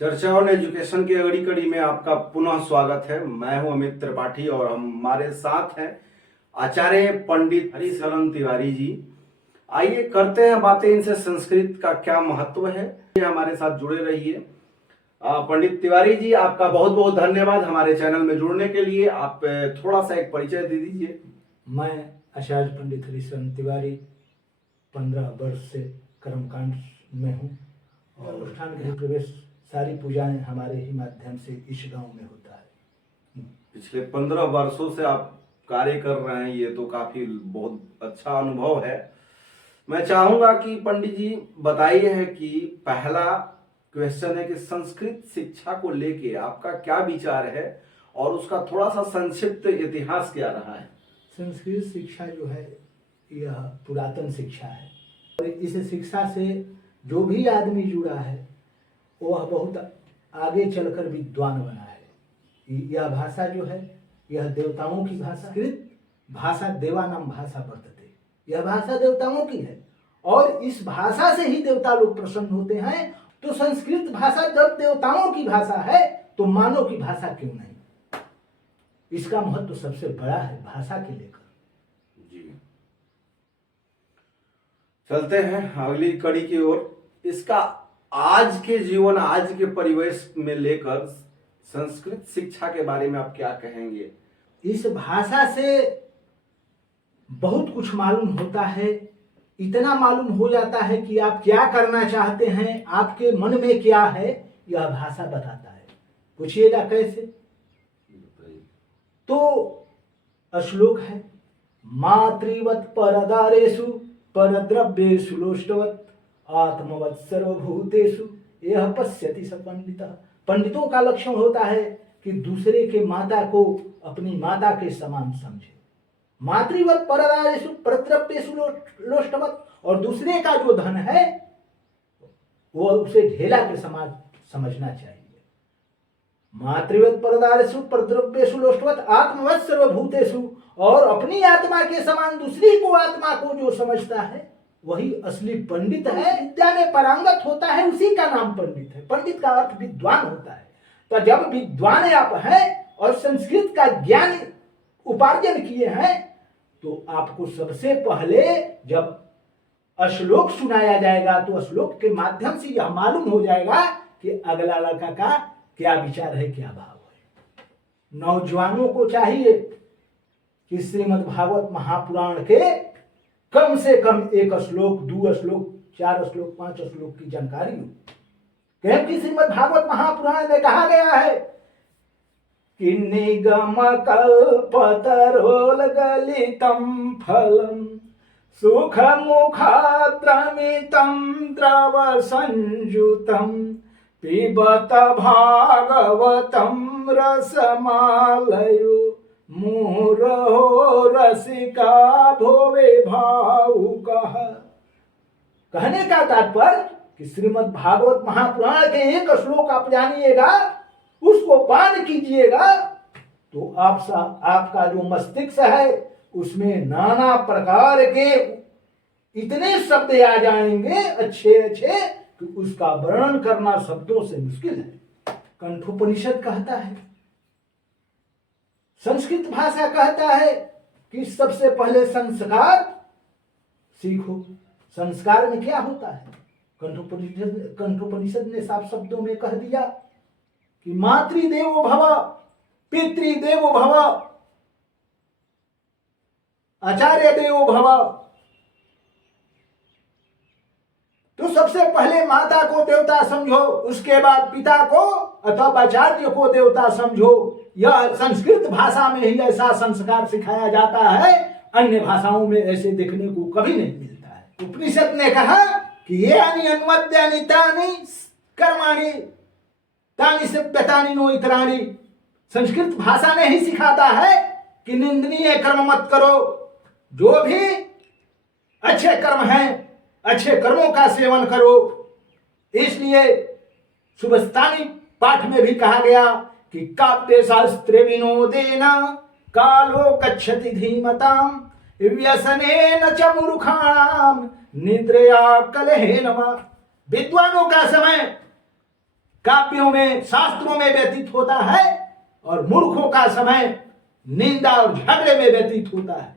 चर्चा on education की अगली कड़ी में आपका पुनः स्वागत है। मैं हूं अमित त्रिपाठी और हमारे साथ हैं आचार्य पंडित हरिशरण तिवारी जी। आइए करते हैं बातें इनसे, संस्कृत का क्या महत्व है। ये हमारे साथ जुड़े रहिए। पंडित तिवारी जी, आपका बहुत बहुत धन्यवाद हमारे चैनल में जुड़ने के लिए। आप थोड़ा सा एक परिचय दे दीजिए। मैं आचार्य पंडित हरिशरण तिवारी 15 वर्ष से कर्मकांड में हूँ और अनुष्ठान गृह प्रवेश सारी पूजाएं हमारे ही माध्यम से इस गांव में होता है। पिछले 15 वर्षों से आप कार्य कर रहे हैं, ये तो काफी बहुत अच्छा अनुभव है। मैं चाहूंगा कि पंडित जी बताइए है कि पहला क्वेश्चन है कि संस्कृत शिक्षा को लेके आपका क्या विचार है और उसका थोड़ा सा संक्षिप्त इतिहास क्या रहा है। संस्कृत शिक्षा जो है यह पुरातन शिक्षा है और इस शिक्षा से जो भी आदमी जुड़ा है वह बहुत आगे चलकर विद्वान बना है। यह भाषा जो है यह देवताओं की भाषा, संस्कृत भाषा देवानाम भाषा वर्तते। यह भाषा देवताओं की है और इस भाषा से ही देवता लोग प्रसन्न होते हैं। तो संस्कृत भाषा जब देवताओं की भाषा है तो मानव की भाषा क्यों नहीं। इसका महत्व सबसे बड़ा है भाषा के लेकर। जी, चलते हैं अगली कड़ी की ओर। इसका आज के जीवन, आज के परिवेश में लेकर संस्कृत शिक्षा के बारे में आप क्या कहेंगे। इस भाषा से बहुत कुछ मालूम होता है। इतना मालूम हो जाता है कि आप क्या करना चाहते हैं, आपके मन में क्या है, यह भाषा बताता है। पूछिएगा कैसे? तो श्लोक है, मातृवत परदारेषु परद्रव्येषु लोष्टवत आत्मवत सर्वभूतेषु यह पश्यति स पंडितः। पंडितों का लक्षण होता है कि दूसरे के माता को अपनी माता के समान समझे। मातृवत परदारेषु परद्रव्येषु लोष्टवत, और दूसरे का जो धन है वो उसे ढेला के समान समझना चाहिए। मातृवत परदारेषु परद्रव्येषु लोष्टवत आत्मवत सर्वभूतेषु, और अपनी आत्मा के समान दूसरी को आत्मा को जो समझता है वही असली पंडित है। विद्या में पारंगत होता है, उसी का नाम पंडित है। पंडित का अर्थ विद्वान होता है। तो जब विद्वान आप हैं और संस्कृत का ज्ञान उपार्जन किए हैं तो आपको सबसे पहले जब श्लोक सुनाया जाएगा तो श्लोक के माध्यम से यह मालूम हो जाएगा कि अगला लड़का का क्या विचार है, क्या भाव है। नौजवानों को चाहिए कि श्रीमद् भागवत महापुराण के कम से कम 1 श्लोक, 2 श्लोक, 4 श्लोक, 5 श्लोक की जानकारी हो। क्योंकि श्रीमद् भागवत महापुराण में कहा गया है कि निगम कल्पतरोल गलितम फलम सुख मुखाद्रमितम द्रव संयुतम पिबत भागवतम रसमालयो मुहुरहो रसिका भोवे भावुकः। कहने का तात्पर्य कि श्रीमद् भागवत महापुराण के 1 श्लोक आप जानिएगा, उसको पान कीजिएगा तो आपका जो मस्तिष्क है उसमें नाना प्रकार के इतने शब्द आ जाएंगे अच्छे अच्छे कि उसका वर्णन करना शब्दों से मुश्किल है। कंठोपनिषद कहता है, संस्कृत भाषा कहता है कि सबसे पहले संस्कार सीखो। संस्कार में क्या होता है? कंठोपनिषद ने साफ शब्दों में कह दिया कि मातृदेवो भव, पितृदेवो भव, आचार्य देवो भव। तो सबसे पहले माता को देवता समझो, उसके बाद पिता को अथवा आचार्य को देवता समझो। यह संस्कृत भाषा में ही ऐसा संस्कार सिखाया जाता है, अन्य भाषाओं में ऐसे देखने को कभी नहीं मिलता है। उपनिषद ने कहा कि ये अन्वद्यानि तानि कर्माणि तानि सभ्यतानि नो इतराणि। संस्कृत भाषा ने ही सिखाता है कि निंदनीय कर्म मत करो, जो भी अच्छे कर्म हैं अच्छे कर्मों का सेवन करो। इसलिए सुबस्तानी पाठ में भी कहा गया कि काव्य शास्त्रे विनोदेन कालो गच्छति धीमताम व्यसनेन च मूर्खाणाम निद्रया कलहेन वा। विद्वानों का समय काव्यों में, शास्त्रों में व्यतीत होता है और मूर्खों का समय निंदा और झगड़े में व्यतीत होता है।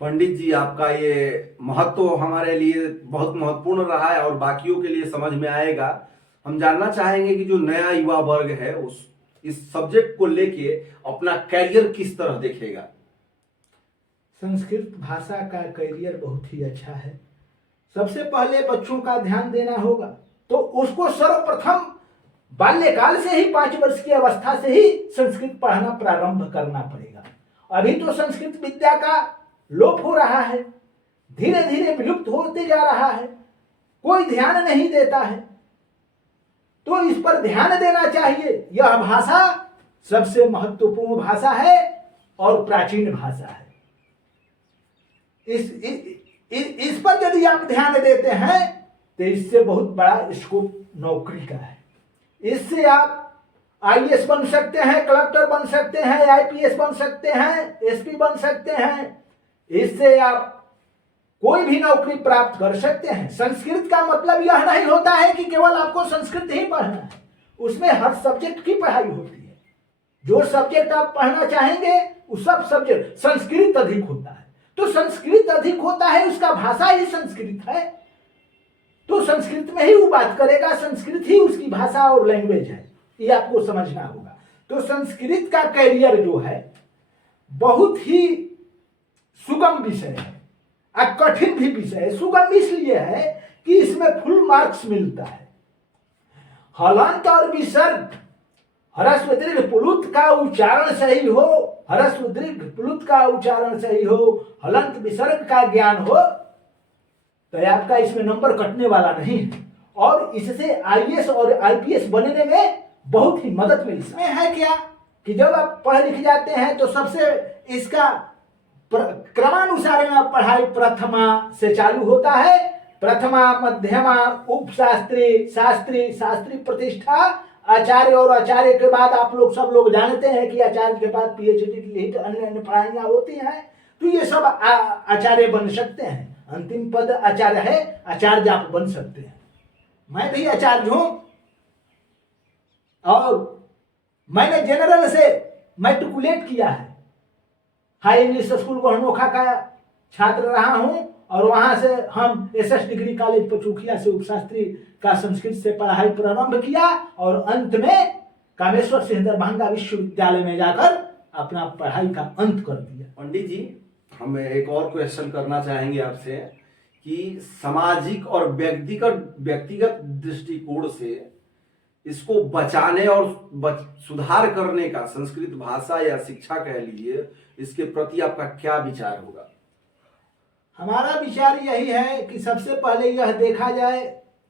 पंडित जी, आपका ये महत्व हमारे लिए बहुत महत्वपूर्ण रहा है और बाकियों के लिए समझ में आएगा। हम जानना चाहेंगे कि जो नया युवा वर्ग है उस इस सब्जेक्ट को लेके अपना कैरियर किस तरह देखेगा। संस्कृत भाषा का कैरियर बहुत ही अच्छा है। सबसे पहले बच्चों का ध्यान देना होगा, तो उसको सर्वप्रथम बाल्यकाल से ही 5 वर्ष की अवस्था से ही संस्कृत पढ़ना प्रारंभ करना पड़ेगा। अभी तो संस्कृत विद्या का लोप हो रहा है, धीरे धीरे विलुप्त होते जा रहा है, कोई ध्यान नहीं देता है। तो इस पर ध्यान देना चाहिए। यह भाषा सबसे महत्वपूर्ण भाषा है और प्राचीन भाषा है। इस पर यदि आप ध्यान देते हैं तो इससे बहुत बड़ा स्कोप नौकरी का है। इससे आप आईएएस बन सकते हैं, कलेक्टर बन सकते हैं, आईपीएस बन सकते हैं, एसपी बन सकते हैं। इससे आप कोई भी नौकरी प्राप्त कर सकते हैं। संस्कृत का मतलब यह नहीं होता है कि केवल आपको संस्कृत ही पढ़ना है, उसमें हर सब्जेक्ट की पढ़ाई होती है। जो सब्जेक्ट आप पढ़ना चाहेंगे उस सब सब्जेक्ट, संस्कृत अधिक होता है तो संस्कृत अधिक होता है, उसका भाषा ही संस्कृत है तो संस्कृत में ही वो बात करेगा, संस्कृत ही उसकी भाषा और लैंग्वेज है, ये आपको समझना होगा। तो संस्कृत का कैरियर जो है बहुत ही सुगम विषय है और कठिन भी विषय है। सुगम इसलिए है कि इसमें फुल मार्क्स मिलता है। हलंत और विसर्ग, ह्रस्व दीर्घ पुलुत का उच्चारण सही हो, ह्रस्व दीर्घ पुलुत का उच्चारण सही हो, हलंत विसर्ग का ज्ञान हो, तो आपका इसमें नंबर कटने वाला नहीं है और इससे आईएएस और आईपीएस बनने में बहुत ही मदद मिलती है। इसमें है क्या कि जब आप पढ़ लिख जाते हैं तो सबसे इसका क्रमानुसार में पढ़ाई प्रथमा से चालू होता है। प्रथमा, मध्यमा, उपशास्त्री, शास्त्री, शास्त्री प्रतिष्ठा, आचार्य और आचार्य के बाद आप लोग सब लोग जानते हैं कि आचार्य के बाद पीएचडी के लिए अन्य अन्य पढ़ाइयाँ होती हैं। तो ये सब आचार्य बन सकते हैं। अंतिम पद आचार्य है, आचार्य आप बन सकते हैं। मैं भी आचार्य हूं और मैंने जनरल से मैट्रिकुलेट किया है। हाई इंग्लिश स्कूल गढ़नोखा का छात्र रहा हूं और वहां से हम एसएस डिग्री कॉलेज पचुखिया से उपशास्त्री का संस्कृत से पढ़ाई प्रारंभ किया और अंत में कामेश्वर सिंह दरभंगा विश्वविद्यालय में जाकर अपना पढ़ाई का अंत कर दिया। पंडित जी, हम एक और क्वेश्चन करना चाहेंगे आपसे कि सामाजिक और व्यक्तिगत दृष्टिकोण से इसको बचाने और सुधार करने का, संस्कृत भाषा या शिक्षा कह लीजिए, इसके प्रति आपका क्या विचार होगा? हमारा विचार यही है कि सबसे पहले यह देखा जाए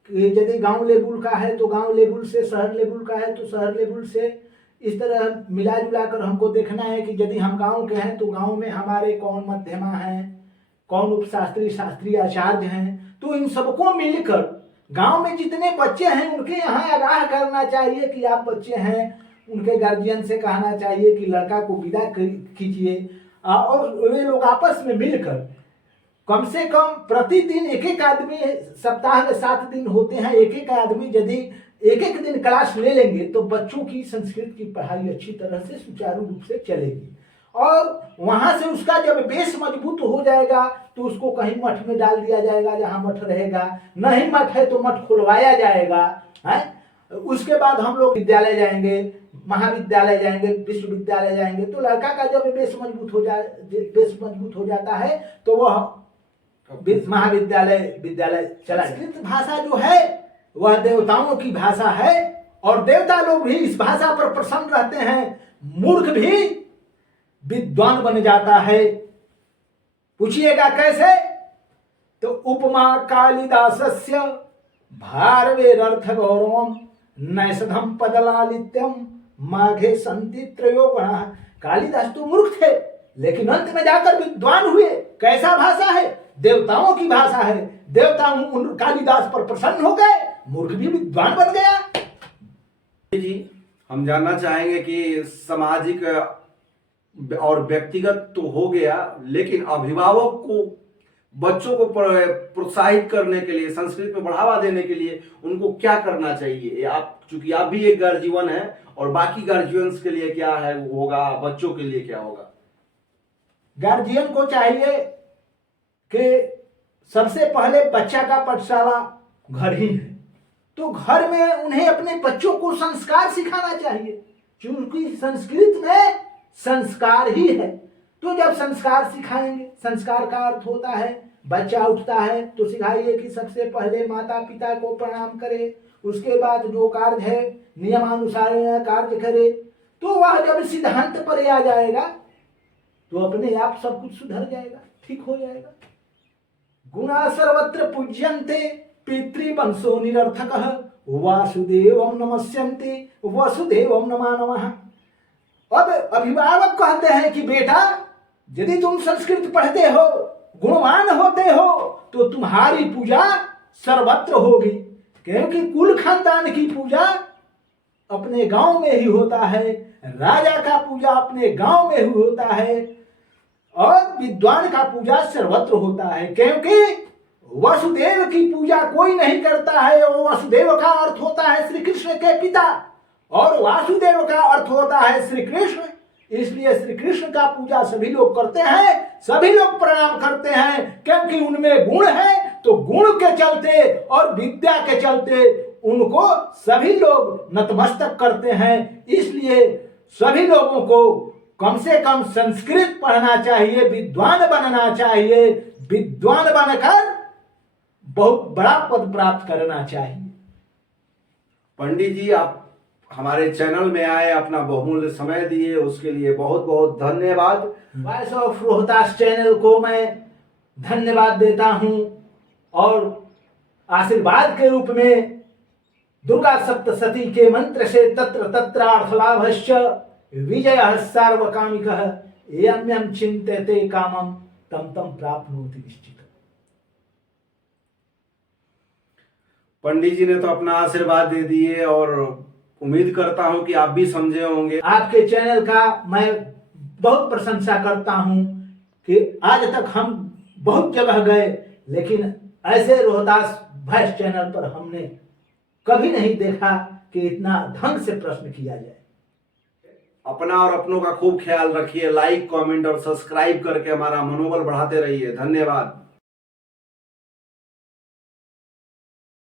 कि यदि गांव लेवल का है तो गांव लेवल से, शहर लेवल का है तो शहर लेवल से, इस तरह मिला जुला कर हमको देखना है कि यदि हम गांव के हैं तो गांव में हमारे कौन मध्यमा हैं, कौन उपशास्त्री, शास्त्री, आचार्य हैं। तो इन सबको मिलकर गांव में जितने बच्चे हैं उनके यहाँ आगाह करना चाहिए कि आप बच्चे हैं, उनके गार्जियन से कहना चाहिए कि लड़का को विदा कीजिए और वे लोग आपस में मिलकर कम से कम प्रतिदिन एक एक आदमी, सप्ताह में 7 दिन होते हैं, एक एक आदमी यदि एक एक दिन क्लास ले लेंगे तो बच्चों की संस्कृत की पढ़ाई अच्छी तरह से सुचारू रूप से चलेगी। और वहां से उसका जब बेस मजबूत हो जाएगा तो उसको कहीं मठ में डाल दिया जाएगा जहां मठ रहेगा, नहीं मठ है तो मठ खुलवाया जाएगा है। उसके बाद हम लोग विद्यालय जाएंगे, महाविद्यालय जाएंगे, विश्वविद्यालय जाएंगे। तो लड़का का जब बेस मजबूत हो जाता है तो वह महाविद्यालय, विद्यालय चला। संस्कृत भाषा जो है वह देवताओं की भाषा है और देवता लोग भी इस भाषा पर प्रसन्न रहते हैं। मूर्ख भी विद्वान बन जाता है। पूछिएगा कैसे? तो उपमा कालिदासस्य भारवेरर्थ गौरवम नैषधम पदलालित्यम माघे संति त्रयो गणः। कालिदास तो मूर्ख थे लेकिन अंत में जाकर विद्वान हुए। कैसा भाषा है? देवताओं की भाषा है। देवता कालिदास पर प्रसन्न हो गए, मूर्ख भी विद्वान बन गया। जी, हम जानना चाहेंगे कि सामाजिक और व्यक्तिगत तो हो गया, लेकिन अभिभावक को बच्चों को प्रोत्साहित करने के लिए, संस्कृत में बढ़ावा देने के लिए उनको क्या करना चाहिए, आप चूंकि आप भी एक गार्जियन है, और बाकी गार्जियंस के लिए क्या है होगा, बच्चों के लिए क्या होगा? गार्जियन को चाहिए कि सबसे पहले बच्चा का पाठशाला घर ही है, तो घर में उन्हें अपने बच्चों को संस्कार सिखाना चाहिए, क्योंकि संस्कृत में संस्कार ही है। तो जब संस्कार सिखाएंगे, संस्कार का अर्थ होता है बच्चा उठता है तो सिखाइए कि सबसे पहले माता पिता को प्रणाम करे, उसके बाद जो कार्य है नियमानुसार कार्य करे। तो वह जब सिद्धांत पर आ जाएगा तो अपने आप सब कुछ सुधर जाएगा, ठीक हो जाएगा। गुणा सर्वत्र पूज्यन्ते पितृवंशो निरर्थकः वासुदेवं नमस्यन्ते वसुदेवं नमामः। अब अभिभावक कहते हैं कि बेटा यदि तुम संस्कृत पढ़ते हो, गुणवान होते हो, तो तुम्हारी पूजा सर्वत्र होगी, क्योंकि कुल खानदान की पूजा अपने गांव में ही होता है, राजा का पूजा अपने गांव में ही होता है, और विद्वान का पूजा सर्वत्र होता है। क्योंकि वसुदेव की पूजा कोई नहीं करता है, और वसुदेव का अर्थ होता है श्री कृष्ण के पिता, और वासुदेव का अर्थ होता है श्री कृष्ण। इसलिए श्री कृष्ण का पूजा सभी लोग करते हैं, सभी लोग प्रणाम करते हैं, क्योंकि उनमें गुण है। तो गुण के चलते और विद्या के चलते उनको सभी लोग नतमस्तक करते हैं। इसलिए सभी लोगों को कम से कम संस्कृत पढ़ना चाहिए, विद्वान बनना चाहिए, विद्वान बनकर बहुत बड़ा पद प्राप्त करना चाहिए। पंडित जी, आप हमारे चैनल में आए, अपना बहुमूल्य समय दिए, उसके लिए बहुत बहुत धन्यवाद। वॉइस ऑफ रोहतास चैनल को मैं धन्यवाद देता हूं, और आशीर्वाद के रूप में दुर्गा सप्तशती के मंत्र से तत्र तत्रार्थलाभश्च विजयः सार्वकामिकः यं यं चिन्तयते कामं तं तं प्राप्नोति निश्चित। पंडित जी ने तो अपना आशीर्वाद दे दिए, और उम्मीद करता हूं कि आप भी समझे होंगे। आपके चैनल का मैं बहुत प्रशंसा करता हूं कि आज तक हम बहुत जगह गए, लेकिन ऐसे रोहतास वॉइस चैनल पर हमने कभी नहीं देखा कि इतना ढंग से प्रश्न किया जाए। अपना और अपनों का खूब ख्याल रखिए, लाइक, कमेंट और सब्सक्राइब करके हमारा मनोबल बढ़ाते रहिए। धन्यवाद।